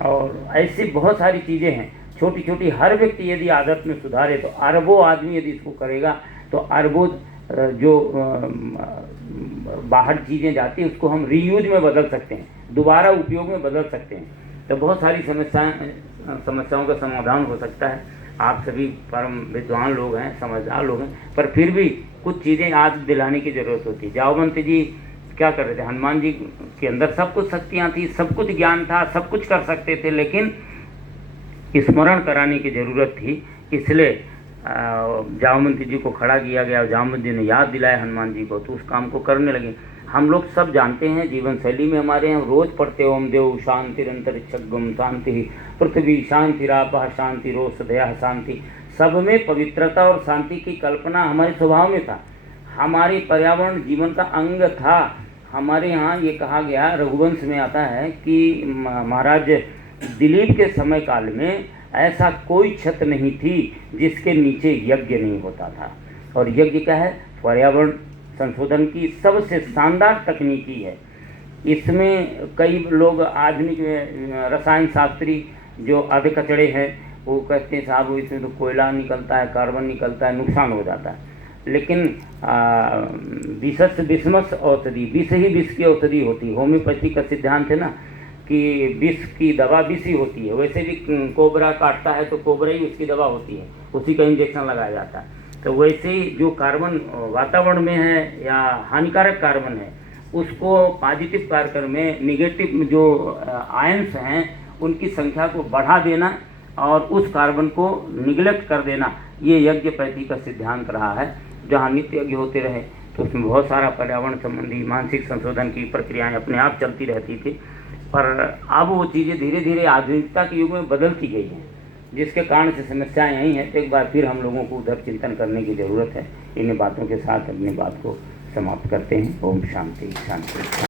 और ऐसी बहुत सारी चीज़ें हैं छोटी छोटी। हर व्यक्ति यदि आदत में सुधारे तो अरबों आदमी यदि इसको करेगा तो अरबों जो बाहर चीज़ें जाती हैं उसको हम रीयूज में बदल सकते हैं, दोबारा उपयोग में बदल सकते हैं। तो बहुत सारी समस्याओं का समाधान हो सकता है। आप सभी परम विद्वान लोग हैं, समझदार लोग हैं, पर फिर भी कुछ चीज़ें आज दिलाने की ज़रूरत होती है। जामवंत जी क्या कर रहे थे? हनुमान जी के अंदर सब कुछ शक्तियाँ थी, सब कुछ ज्ञान था, सब कुछ कर सकते थे, लेकिन स्मरण कराने की ज़रूरत थी। इसलिए जामवंत जी को खड़ा किया गया, जामवंत जी ने याद दिलाया हनुमान जी को, तो उस काम को करने लगे। हम लोग सब जानते हैं, जीवन शैली में हमारे हम रोज़ पढ़ते ओम देव शांतिरंतरिक्षगम शांति, पृथ्वी शांतिरापः शांति रोषधया शांति। सब में पवित्रता और शांति की कल्पना हमारे स्वभाव में था। हमारी पर्यावरण जीवन का अंग था। हमारे यहाँ ये कहा गया, रघुवंश में आता है कि महाराज दिलीप के समय काल में ऐसा कोई छत नहीं थी जिसके नीचे यज्ञ नहीं होता था। और यज्ञ क्या है? पर्यावरण संशोधन की सबसे शानदार तकनीकी है। इसमें कई लोग आधुनिक रसायन शास्त्री जो आधे कचड़े हैं वो कहते हैं साहब इसमें तो कोयला निकलता है, कार्बन निकलता है, नुकसान हो जाता है। लेकिन विषस्य विषमस औषधि, विष ही विष की औषधि होती है। होम्योपैथी का सिद्धांत है ना कि विष की दवा विष ही होती है। वैसे भी कोबरा काटता है तो कोबरा ही उसकी दवा होती है, उसी का इंजेक्शन लगाया जाता है। तो वैसे ही जो कार्बन वातावरण में है या हानिकारक कार्बन है उसको पॉजिटिव कार्बन में निगेटिव जो आयंस हैं उनकी संख्या को बढ़ा देना और उस कार्बन को निगलेक्ट कर देना, ये यज्ञपैथी का सिद्धांत रहा है। जहाँ नित्य यज्ञ होते रहे तो उसमें बहुत सारा पर्यावरण संबंधी मानसिक संशोधन की प्रक्रियाएं अपने आप चलती रहती थी। पर अब वो चीज़ें धीरे धीरे आधुनिकता के युग में बदलती गई हैं, जिसके कारण से समस्याएं यही हैं। तो एक बार फिर हम लोगों को उधर चिंतन करने की ज़रूरत है। इन बातों के साथ अपनी बात को समाप्त करते हैं। ओम शांति शांति।